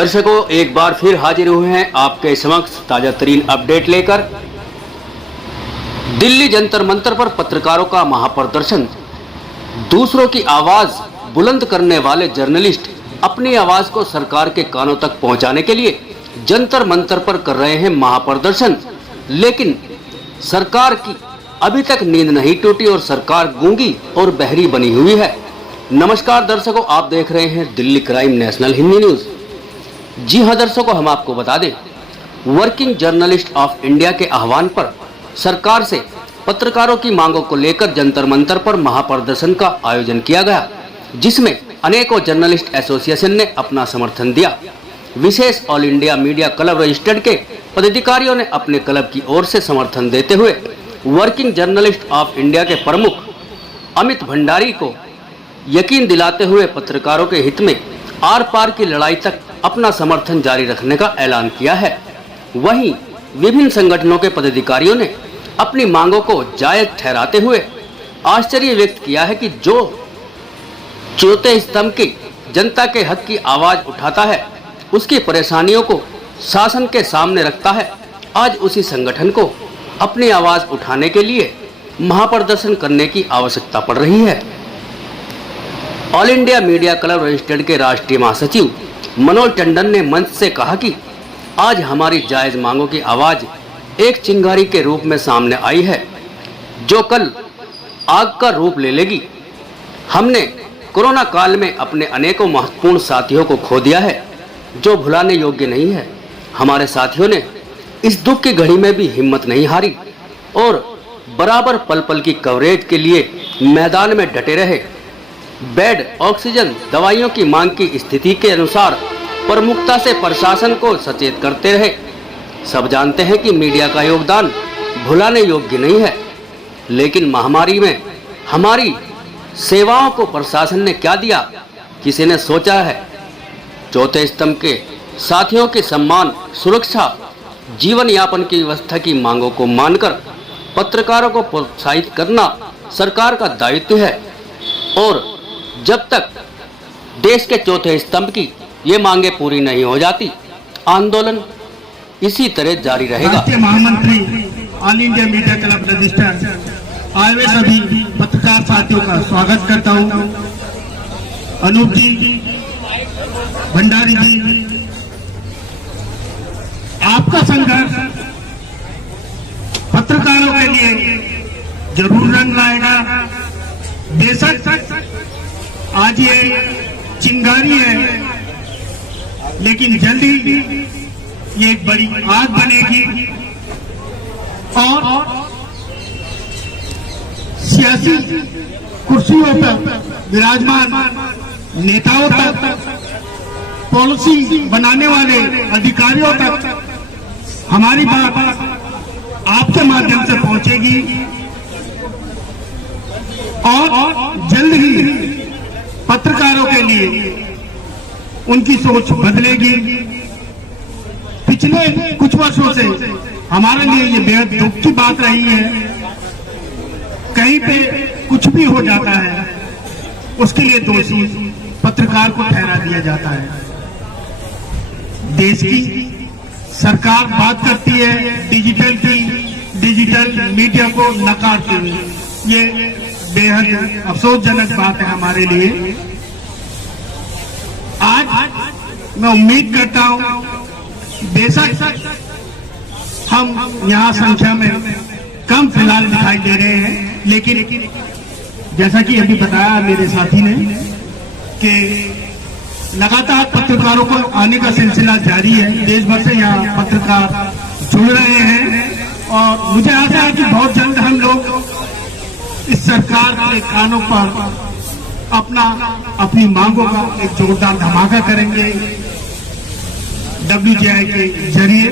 दर्शकों, एक बार फिर हाजिर हुए हैं आपके समक्ष ताजा तरीन अपडेट लेकर। दिल्ली जंतर मंतर पर पत्रकारों का महाप्रदर्शन। दूसरों की आवाज बुलंद करने वाले जर्नलिस्ट अपनी आवाज को सरकार के कानों तक पहुंचाने के लिए जंतर मंतर पर कर रहे हैं महाप्रदर्शन, लेकिन सरकार की अभी तक नींद नहीं टूटी और सरकार गूंगी और बहरी बनी हुई है। नमस्कार दर्शकों, आप देख रहे हैं Delhi crime national Hindi news. जी हां दर्शकों, हम आपको बता दें, वर्किंग जर्नलिस्ट ऑफ इंडिया के आह्वान पर सरकार से पत्रकारों की मांगों को लेकर जंतर मंतर पर महाप्रदर्शन का आयोजन किया गया, जिसमें अनेकों जर्नलिस्ट एसोसिएशन ने अपना समर्थन दिया। विशेष all India media club registered के पदाधिकारियों ने अपने क्लब की ओर से समर्थन देते हुए वर्किंग जर्नलिस्ट ऑफ इंडिया के प्रमुख अमित भंडारी को यकीन दिलाते हुए पत्रकारों के हित में आर पार की लड़ाई तक अपना समर्थन जारी रखने का ऐलान किया है। वहीं विभिन्न संगठनों के पदाधिकारियों ने अपनी मांगों को जायज ठहराते हुए आश्चर्य व्यक्त किया है कि जो चौथे स्तंभ की जनता के हक की आवाज उठाता है, उसकी परेशानियों को शासन के सामने रखता है, आज उसी संगठन को अपनी आवाज उठाने के लिए महाप्रदर्शन करने की आवश्यकता पड़ रही है। All India media club registered के राष्ट्रीय महासचिव मनोज टंडन ने मंच से कहा कि आज हमारी जायज मांगों की आवाज एक चिंगारी के रूप में सामने आई है, जो कल आग का रूप ले लेगी। हमने कोरोना काल में अपने अनेकों महत्वपूर्ण साथियों को खो दिया है, जो भुलाने योग्य नहीं है। हमारे साथियों ने इस दुख की घड़ी में भी हिम्मत नहीं हारी और बराबर पल पल की कवरेज के लिए मैदान में डटे रहे। बेड, ऑक्सीजन, दवाइयों की मांग की स्थिति के अनुसार प्रमुखता से प्रशासन को सचेत करते रहे। सब जानते हैं कि मीडिया का योगदान भुलाने योग्य नहीं है, लेकिन महामारी में हमारी सेवाओं को प्रशासन ने क्या दिया, किसी ने सोचा है? चौथे स्तंभ के साथियों के सम्मान, सुरक्षा, जीवन यापन की व्यवस्था की मांगों को मानकर पत्रकारों को प्रोत्साहित करना सरकार का दायित्व है और जब तक देश के चौथे स्तंभ की ये मांगे पूरी नहीं हो जाती, आंदोलन इसी तरह जारी रहेगा। राष्ट्रीय महामंत्री all India media club registered आए हुए सभी पत्रकार साथियों का स्वागत करता हूं। अनूप जी, भंडारी जी, आपका संघर्ष पत्रकारों के लिए जरूर रंग लाएगा। बेशक आज ये चिंगारी है, लेकिन जल्दी ये एक बड़ी आग बनेगी और सियासी कुर्सियों पर विराजमान नेताओं तक, पॉलिसी बनाने वाले अधिकारियों तक हमारी बात आपके माध्यम से पहुंचेगी और जल्द ही पत्रकारों के लिए उनकी सोच बदलेगी। पिछले कुछ वर्षों से हमारे लिए ये बेहद दुख की बात रही है। कहीं पे कुछ भी हो जाता है, उसके लिए दोषी पत्रकार को ठहरा दिया जाता है। देश की सरकार बात करती है डिजिटल मीडिया को नकारते हुए। ये बेहद अफसोसजनक बात है हमारे लिए। आज मैं उम्मीद करता हूं, बेशक हम यहाँ संख्या में कम फिलहाल दिखाई दे रहे हैं, लेकिन जैसा कि अभी बताया मेरे साथी ने कि लगातार पत्रकारों को आने का सिलसिला जारी है। देश भर से यहाँ पत्रकार जुड़ रहे हैं और मुझे आशा है कि बहुत जल्द हम लोग इस सरकार के कानों पर अपनी मांगों का एक जोरदार धमाका करेंगे। WGI के जरिए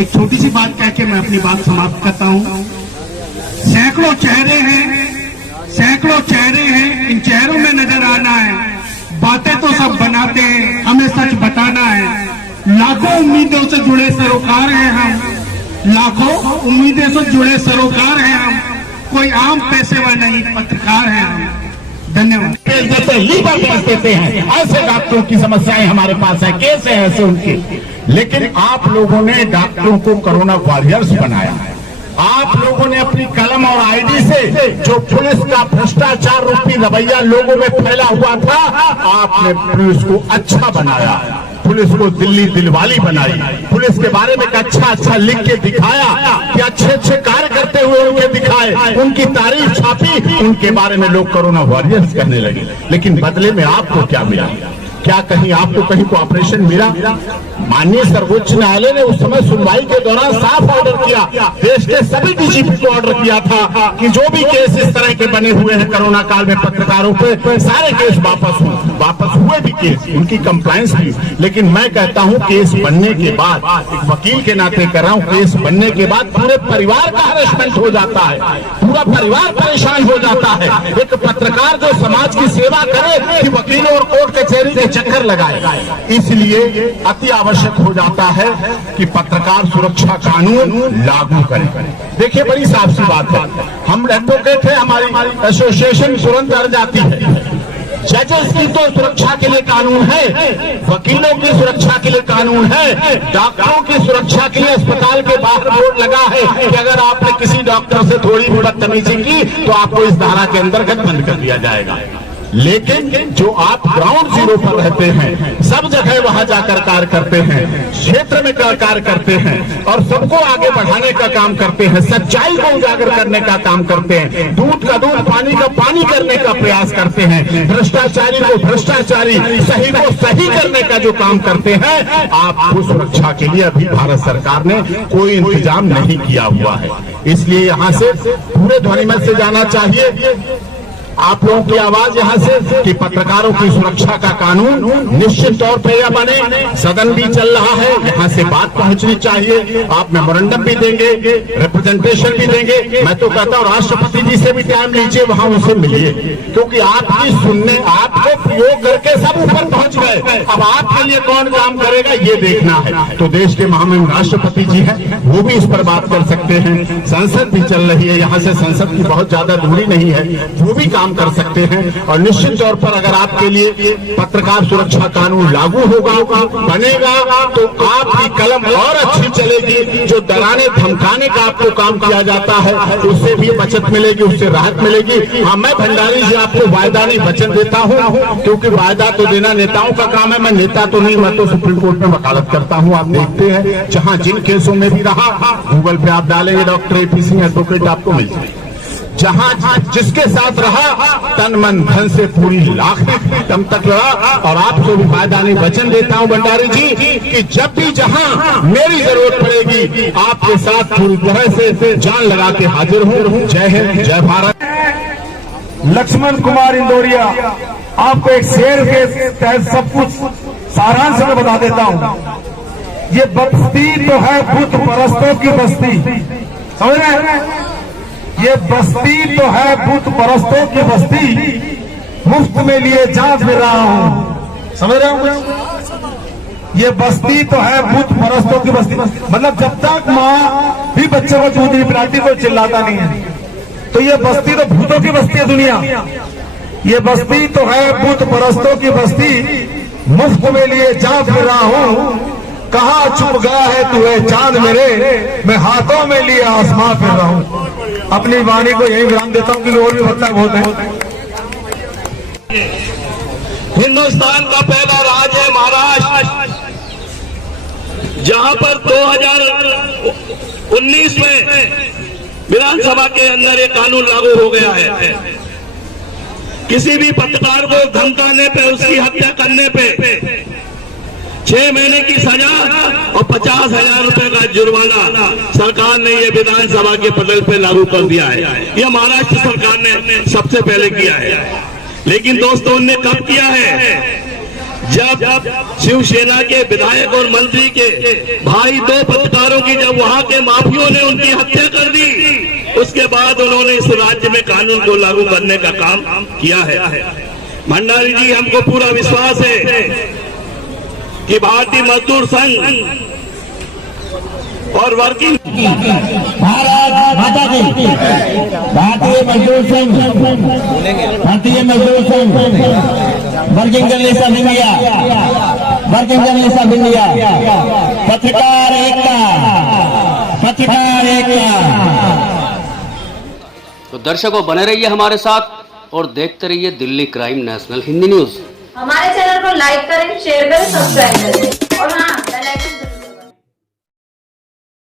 एक छोटी सी बात कह के मैं अपनी बात समाप्त करता हूं। सैकड़ों चेहरे हैं, इन चेहरों में नजर आना है। बातें तो सब बनाते हैं, हमें सच बताना है। लाखों उम्मीदों से जुड़े सरोकार हैं हम, लाखों उम्मीदों से जुड़े सरोकार हैं हम, कोई आम पेशेवर नहीं, पत्रकार हैं हम। धन्यवाद। बेच देते हैं, लीवर बेच देते हैं। ऐसे डॉक्टरों की समस्याएं हमारे पास है, केस है ऐसे उनके। लेकिन आप लोगों ने डॉक्टरों को कोरोना वॉरियर्स बनाया है। आप लोगों ने अपनी कलम और आईडी से जो पुलिस का भ्रष्टाचार रूपी रवैया लोगों में फैला हुआ था, आपने पुलिस को अच्छा बनाया, पुलिस को दिल्ली दिलवाली बनाई, पुलिस के बारे में अच्छा लिख के दिखाया कि अच्छे कार्य करते हुए उनके दिखाए, उनकी तारीफ छापी, उनके बारे में लोग कोरोना वॉरियर्स कहने लगे। लेकिन बदले में आपको क्या मिला? क्या कहीं आपको कहीं कोऑपरेशन मिला? माननीय सर्वोच्च न्यायालय ने उस समय सुनवाई के दौरान साफ ऑर्डर किया, देश के सभी डीजीपी को ऑर्डर किया था कि जो भी केस इस तरह के बने हुए हैं कोरोना काल में पत्रकारों पे, सारे केस वापस हुए भी केस, उनकी कंप्लायंस भी। लेकिन मैं कहता हूं केस बनने के बाद, एक वकील के नाते कर रहा हूं, केस बनने के बाद पूरे परिवार का हरेसमेंट हो जाता है, पूरा परिवार परेशान हो जाता है। एक पत्रकार जो समाज की सेवा करे कि वकीलों और कोर्ट कचहरी के चक्कर लगाए, इसलिए अति आवश्यक हो जाता है कि पत्रकार सुरक्षा कानून लागू करें। देखिए बड़ी साफ सी बात है, हम एडवोकेट हैं, हमारी एसोसिएशन तुरंत अड़ जाती है। जजेस की तो सुरक्षा के लिए कानून है, वकीलों की सुरक्षा के लिए कानून है, डॉक्टरों की सुरक्षा के लिए अस्पताल के बाहर बोर्ड लगा है कि अगर आपने किसी डॉक्टर से थोड़ी भी बदतमीजी की तो आपको इस धारा के अंतर्गत बंद कर दिया जाएगा। लेकिन जो आप ग्राउंड जीरो पर रहते हैं, सब जगह वहां जाकर कार्य करते हैं, क्षेत्र में कार्य करते हैं और सबको आगे बढ़ाने का काम करते हैं, सच्चाई को उजागर करने का काम करते हैं, दूध का दूध पानी का पानी करने का प्रयास करते हैं, भ्रष्टाचारी को भ्रष्टाचारी, सही को सही करने का जो काम करते हैं, आपको सुरक्षा के लिए अभी भारत सरकार ने कोई इंतजाम नहीं किया हुआ है। इसलिए यहाँ से पूरे ध्वनिमत से जाना चाहिए आप लोगों की आवाज यहाँ से कि पत्रकारों की सुरक्षा का कानून निश्चित तौर पर यह बने। सदन भी चल रहा है, यहाँ से बात पहुंचनी चाहिए, आप मेमोरेंडम भी देंगे, रिप्रेजेंटेशन भी देंगे। मैं तो कहता हूँ राष्ट्रपति जी से भी टाइम लीजिए, वहां उनसे मिलिए, क्योंकि आपकी सुनने आपको प्रयोग करके सब ऊपर पहुंच गए। अब आपके लिए कौन काम करेगा ये देखना है। तो देश के महामहिम राष्ट्रपति जी हैं, वो भी इस पर बात कर सकते हैं। संसद भी चल रही है, यहाँ से संसद की बहुत ज्यादा दूरी नहीं है, वो भी काम कर सकते हैं। और निश्चित तौर पर अगर आपके लिए पत्रकार सुरक्षा कानून लागू होगा, बनेगा, तो आपकी कलम और अच्छी चलेगी। जो डराने धमकाने का आपको काम किया जाता है, उससे भी बचत मिलेगी, उससे राहत मिलेगी। हाँ, मैं भंडारी जी आपको वायदा नहीं वचन देता हूँ, क्योंकि वायदा तो देना नेताओं का काम है, मैं नेता तो नहीं, मैं तो सुप्रीम कोर्ट में वकालत करता हूँ। आप देखते हैं जहाँ जिन केसों में भी रहा, गूगल पे आप डालेंगे डॉक्टर एपी सिंह एडवोकेट, आपको मिल जाएगी। जहां जिसके साथ रहा तन मन धन से पूरी लाख दम तक लड़ा। और आपको भी वायदा नहीं वचन देता हूं भंडारी जी कि जब भी जहां मेरी जरूरत पड़ेगी आपके साथ पूरी तरह से जान लगा के हाजिर हूं। जय हिंद, जय भारत। लक्ष्मण कुमार इंदौरिया, आपको एक शेर के तहत सब कुछ सारांश में बता देता हूं। ये बस्ती तो है बुत परस्तों की बस्ती, समझ रहे हैं? ये बस्ती तो है बुत परस्तों की बस्ती, मुफ्त में लिए जांच में रहा हूं, समझ रहे हो? ये बस्ती तो है बुत परस्तों की बस्ती, मतलब जब तक माँ भी बच्चे को दूध नहीं पिलाती कोई चिल्लाता नहीं है। तो ये बस्ती तो भूतों की बस्ती है दुनिया। ये बस्ती तो है बुत परस्तों की बस्ती, मुफ्त में लिए जांच में रहा हूं। कहाँ छुप गया है तू है चांद मेरे, मैं हाथों में लिए आसमां फिर रहा हूं। अपनी वाणी को यही विराम देता हूं कि और भी वक्ता बहुत है। हिंदुस्तान का पहला राज्य है महाराष्ट्र, जहां पर 2019 में विधानसभा के अंदर ये कानून लागू हो गया है। किसी भी पत्रकार को धमकाने पे, उसकी हत्या करने पे 6 महीने की सजा और 50,000 रुपए का जुर्माना सरकार ने ये विधानसभा के पटल पे लागू कर दिया है। ये महाराष्ट्र सरकार ने सबसे पहले किया है। लेकिन दोस्तों ने कब किया है? जब शिवसेना के विधायक और मंत्री के भाई 2 पत्रकारों की जब वहां के माफियों ने उनकी हत्या कर दी, उसके बाद उन्होंने इस राज्य में कानून को लागू करने का काम किया है। भंडारी जी, हमको पूरा विश्वास है कि भारतीय मजदूर संघ और वर्किंग भारत माता की, भारतीय मजदूर संघ, भारतीय मजदूर संघ, working journalist of India, working journalist of India, पत्रकार एकता, पत्रकार एकता। तो दर्शकों बने रहिए हमारे साथ और देखते रहिए Delhi crime national Hindi news. हमारे चैनल को लाइक करें, शेयर करें, सब्सक्राइब करें और हाँ